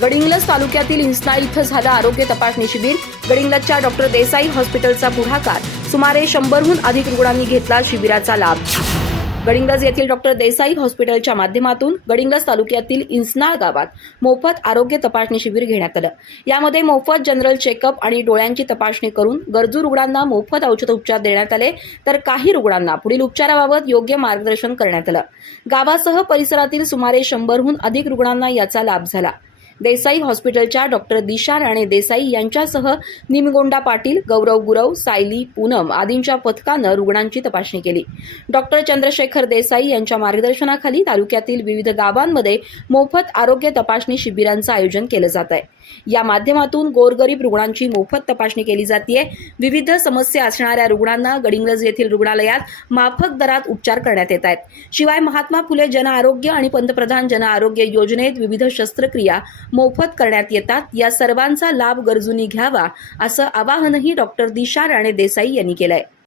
गडिंग्लज तालुक्यातील हिंसना इथं झालं आरोग्य तपासणी शिबिर। गडिंग्लजच्या डॉक्टर देसाई हॉस्पिटलचा पुढाकार, सुमारे 100हून अधिक रुग्णांनी घेतला शिबिराचा लाभ। गडिंग्लज येथील डॉक्टर देसाई हॉस्पिटलच्या माध्यमातून गडिंग्लज तालुक्यातील इंसनाळ गावात मोफत आरोग्य तपासणी शिबिर घेण्यात आलं। यामध्ये मोफत जनरल चेकअप आणि डोळ्यांची तपासणी करून गरजू रुग्णांना मोफत औषधोपचार देण्यात आले, तर काही रुग्णांना पुढील उपचाराबाबत योग्य मार्गदर्शन करण्यात आलं। गावासह परिसरातील सुमारे 100हून अधिक रुग्णांना याचा लाभ झाला। देसाई हॉस्पिटलच्या डॉक्टर दिशा राणे देसाई यांच्यासह निमगोंडा पाटील, गौरव गुरव, सायली, पूनम आदींच्या पथकानं रुग्णांची तपासणी केली। डॉक्टर चंद्रशेखर देसाई यांच्या मार्गदर्शनाखाली तालुक्यातील विविध गावांमध्ये मोफत आरोग्य तपासणी शिबिरांचं आयोजन केलं जात आहे। या माध्यमातून गोरगरीब रुग्णांची मोफत तपासणी केली जाते। विविध समस्या असणाऱ्या रुग्णांना गडिंग्लज येथील रुग्णालयात माफक दरात उपचार करण्यात येत आहेत। शिवाय महात्मा फुले जन आरोग्य आणि पंतप्रधान जन आरोग्य योजनेत विविध शस्त्रक्रिया मोफत करण्यात येतात। या सर्वांचा लाभ गरजूंनी घ्यावा असं आवाहनही डॉक्टर दिशा राणे देसाई यांनी केलंय।